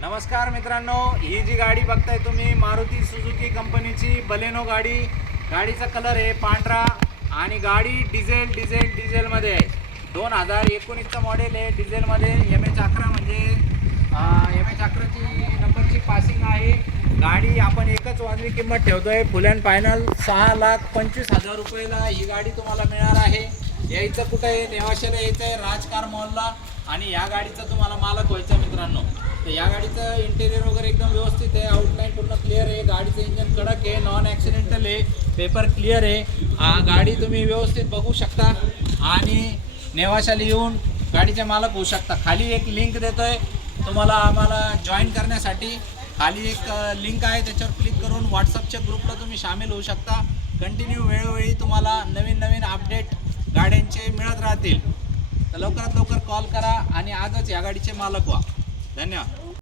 नमस्कार मित्रांनो, ही जी गाडी बघताय तुम्ही मारुती सुझुकी कंपनीची बलेनो गाडी. गाडीचा कलर आहे पांढरा आणि गाडी डिझेलमध्ये आहे. 2019चं मॉडेल आहे. डिझेलमध्ये MH11 म्हणजे MH11ची नंबरची पासिंग आहे. गाडी आपण एकच वाजवी किंमत ठेवतोय. फुल अँड फायनल 6,25,000 रुपयाला ही गाडी तुम्हाला मिळणार आहे. यायचं कुठं आहे? नेवाशाला यायचं आहे, राजकार मॉलला. आणि या गाडीचा तुम्हाला मालक व्हायचं मित्रांनो. तर या गाडीचं इंटेरियर वगैरे एकदम व्यवस्थित आहे. आउटलाईन पूर्ण क्लिअर आहे. गाडीचं इंजन कडक आहे, नॉन ॲक्सिडेंटल आहे, पेपर क्लिअर आहे. गाडी तुम्ही व्यवस्थित बघू शकता आणि नेवाशाला येऊन गाडीचे मालक होऊ शकता. खाली एक लिंक देतोय तुम्हाला आम्हाला जॉईन करण्यासाठी. खाली एक लिंक आहे, त्याच्यावर क्लिक करून व्हॉट्सअपच्या ग्रुपला तुम्ही सामील होऊ शकता. कंटिन्यू वेळोवेळी तुम्हाला नवीन अपडेट गाड्यांचे मिळत राहतील. तर लवकरात लवकर कॉल करा आणि आजच या गाडीचे मालक व्हा. धन्यवाद.